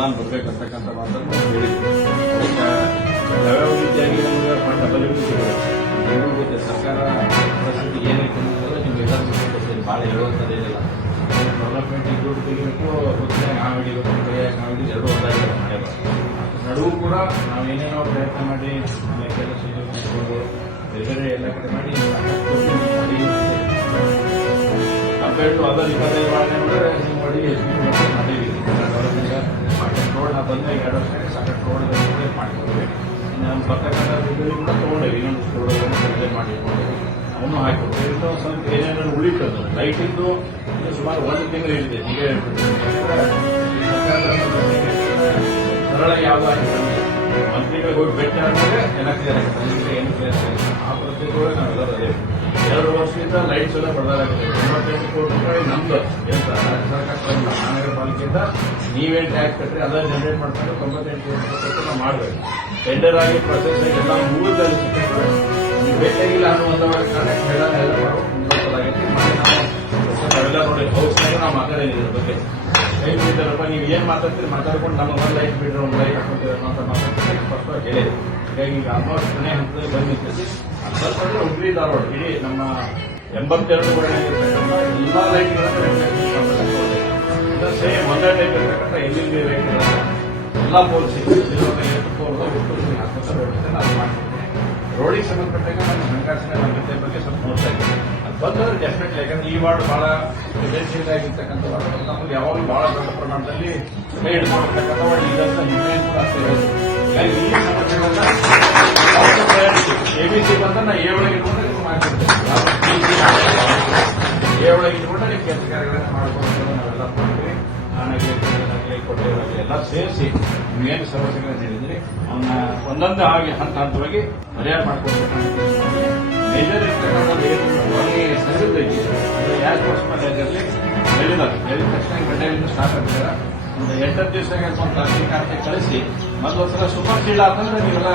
ಅನುದಾನ ಬರಬೇಕಂತಕ್ಕಂಥ ಮಾತನ್ನು ಹೇಳಿದ್ವಿ. ಯಾವ್ಯಾವ ರೀತಿಯಾಗಿ ನಮಗೆ ಫಂಡ್ ಅವೈಲೇಬಲ್ ಸಿಗೋದು ನಿಮಗೂ ಗೊತ್ತೆ. ಸರ್ಕಾರ ಪರಿಸ್ಥಿತಿ ಏನೈತೆ ಅನ್ನೋದು ನಿಮ್ಗೆಲ್ಲರೂ ಗೊತ್ತಿದೆ. ಭಾಳ ಹೇಳುವಂಥದ್ದೇನಿಲ್ಲ. ಡೆವಲಪ್ಮೆಂಟ್ ದುಡ್ಡು ತೆಗಿಬೇಕು, ಗೊತ್ತಿಲ್ಲ ನಾವು ಹಿಡಿಬೇಕು, ಕೈಯಾಗಿ ನಾವು ಹಿಡಿದು ಎರಡೂ ಒಂದಾಗಿ ಮಾಡಬೇಕು. ನಡುವು ಕೂಡ ನಾವೇನೇನೋ ಪ್ರಯತ್ನ ಮಾಡಿ ಕೆಲಸ ಮಾಡಿಕೊಂಡು ಬೇರೆ ಎಲ್ಲ ಕಡೆ ಮಾಡಿ ಕಂಪೇರ್ ಟು ಅದರ್ 25 ವಾರ್ಡ್ ನೋಡಿದ್ರೆ ನಿಮ್ಮ ಅಡಿಗೆ ಮಾಡಿದ್ದೀವಿ. ಸಾಕಷ್ಟು ರೋಡ್ ನಾವು ಬಂದಾಗ 2 ವರ್ಷ ಸಾಕಷ್ಟು ರೋಡ್ ಮಾಡ್ಕೊಂಡ್ವಿ. ನಮ್ಮ ಬರ್ತಕ್ಕಂಥ ದುಡ್ಡು ಕೂಡ ತೊಗೊಂಡೇವಿ. ಇನ್ನೊಂದು ರೋಡ್ ಮಾಡಿಕೊಂಡೇವಿ, ಅವನು ಹಾಕಿಕೊಡ್ತೀವಿ. ಇನ್ನೂ ಸ್ವಲ್ಪ ಏನೇನೋ ಉಳಿತದ್ದು ಲೈಟಿಂದು ಸುಮಾರು 1 ತಿಂಗಳು ಹಿಡಿದೆ. ಈಗ ಸರಳ ಯಾವ್ದು ಮಂತ್ರಿಗಳಿಗೆ ಹೋಗಿ ಭೇಟಿ ಆದಮೇಲೆ ಎಲ್ಲ ಕ್ಲಿಯರ್ ಆಗುತ್ತೆ. ಏನು ಕ್ಲಿಯರ್ ಆಗಿದೆ ಆ ಪ್ರತಿಯೊಬ್ಬರು ನಾವೆಲ್ಲರೂ ಅದೇ 2 ವರ್ಷದಿಂದ ಲೈಟ್ಸ್ ಎಲ್ಲ ಬದಲಾಗಿದೆ. 98 ಕೋಟಿ ರೂಪಾಯಿ ನಮ್ದು ಏನು ರಾಜ್ಯ ಸರ್ಕಾರ ಮಹಾನಗರ ಪಾಲಿಕೆಯಿಂದ ನೀವೇನು ಟ್ಯಾಕ್ಸ್ ಕಟ್ಟರೆ ಅದನ್ನು ಜನರೇಟ್ ಮಾಡ್ಕೊಂಡು 98 ಕೋಟಿ ರೂಪಾಯಿ ನಾವು ಮಾಡಬೇಕು. ಟೆಂಡರ್ ಆಗಿ ಪ್ರೊಸೆಸ್ ಆಗಿ ಎಲ್ಲ ಮೂರದಲ್ಲಿ ಸಿಕ್ಕಿಟ್ಟು ನೀವು ಬೇಕಾಗಿಲ್ಲ ಅನ್ನೋ ಕಾರಣಕ್ಕೆ ಎಲ್ಲ ಮುಂದುವರೆಸಲಾಗೈತಿ. ನಾವೆಲ್ಲ ನೋಡಿ ಹೌಸ್ನಾಗ ನಾವು ಮಾತಾಡಿದ್ದೀವಿ ಇದ್ರ ಬಗ್ಗೆ. ಲೈಟ್ ಬಿಡ್ತಾರಪ್ಪ, ನೀವು ಏನು ಮಾತಾಡ್ತೀರಿ ಮಾತಾಡ್ಕೊಂಡು ನಮಗೆ ಒಂದು ಲೈಟ್ ಬಿಡ್ರೆ ಒಂದು ಲೈಟ್ ಹಾಕೊಂತೀರ ಅಂತ ಮಾತಾಡ್ತಾರೆ ಸ್ಪಷ್ಟವಾಗಿ ಹೇಳಿದೆ. ಹೀಗಾಗಿ ಈಗ ಆಲ್ಮೋಸ್ಟ್ ಮನೆ ಹಂತದಲ್ಲಿ ಬಂದಿರ್ತೈತಿ. ಸ್ವಲ್ಪ ಹುಬ್ಳಿ ಧಾರವಾಡ ಇಡೀ ನಮ್ಮ 82 ಊರಿನಾಗಿರ್ತಕ್ಕಂಥ ಎಲ್ಲ ಲೈಟ್ಗಳನ್ನು ಸೇಮ್ ಒಂದೇ ಟೈಪ್ ಇರ್ತಕ್ಕಂಥ ಎಲ್ಲಿಂದ ಲೈಟ್ಗಳನ್ನು ಎಲ್ಲ ಪೋಲ್ಸಿ ಹಾಕೋತ ವ್ಯವಸ್ಥೆ ನಾವು ಮಾಡ್ತಿದ್ದೇವೆ. ರೋಡಿಗೆ ಸಂಬಂಧಪಟ್ಟಾಗ ನಮ್ಮ ಹಣಕಾಸಿನ ಲಭ್ಯತೆ ಬಗ್ಗೆ ಸ್ವಲ್ಪ ನೋಡ್ತಾ ಇದ್ದೀವಿ. ಅದು ಬಂದರೆ ಡೆಫಿನೆಟ್ಲಿ, ಯಾಕಂದ್ರೆ ಈ ವಾರ್ಡ್ ಬಹಳ ಎಜೆನ್ಸಿಯಲ್ ಆಗಿರ್ತಕ್ಕಂಥ ವಾರ್ಡ್ ನಮಗೆ ಯಾವಾಗಲೂ ಬಹಳ ದೊಡ್ಡ ಪ್ರಮಾಣದಲ್ಲಿ ಕೈ ಹಿಡ್ಕೊಂಡಿರ್ತಕ್ಕಂಥ ವಾರ್ಡ್ ಇದಂತ ಹಿಮ್ಮೆ ಕೂಡ ಆಗ್ತಾ ಇದೆ. ಹೀಗಾಗಿ ಈ ಸಮಸ್ಯೆಗಳನ್ನ ಎಬಿಸಿ ಬಂದ ನಾ ಎ ಒಳಗೆ ಇಟ್ಕೊಂಡ್ರೆ ನೀವು ಮಾಡ್ಕೊಡ್ತೇವೆ. ಎ ಒಳಗೆ ಇಟ್ಕೊಂಡ್ರೆ ನೀವು ಕೆಲಸ ಕಾರ್ಯಗಳನ್ನು ಮಾಡ್ಕೊಡ್ತೇವೆ. ನಾವೆಲ್ಲ ಮಾಡ್ತೀವಿ. ನಾನಾಗಲಿ ಕೊಟ್ಟೆಯವರಾಗಲಿ ಎಲ್ಲ ಸೇರಿಸಿ ನೀವೇನು ಸಮಸ್ಯೆಗಳನ್ನು ಹೇಳಿದ್ರಿ ಅವನ್ನ ಒಂದೊಂದು ಆಗಿ ಹಂತವಾಗಿ ಪರಿಹಾರ ಮಾಡ್ಕೊಡ್ಬೇಕಂತ ಮೇಜರ್ ಇರ್ತಕ್ಕಂಥ ಏನು ಸರಿದೈತಿ ಅದು ಯಾಕೆ ಪರ್ಸನಲ್ ಏಜಲ್ಲಿ ಹೇಳಿದಾಗ ಹೇಳಿದ ತಕ್ಷಣ ಗಂಟೆಯಿಂದ ಸ್ಟಾರ್ಟ್ ಆಗ್ತಾರೆ. ಒಂದು 8 ದಿವಸದಾಗ ಒಂದು ತಾರೀಖಾರ್ತೆ ಕಳಿಸಿ ಮೊದಲು ಒಂದ್ಸಲ ಸೂಪರ್ ಸೀಡ್ ಆತಂದ್ರೆ ನೀವೆಲ್ಲ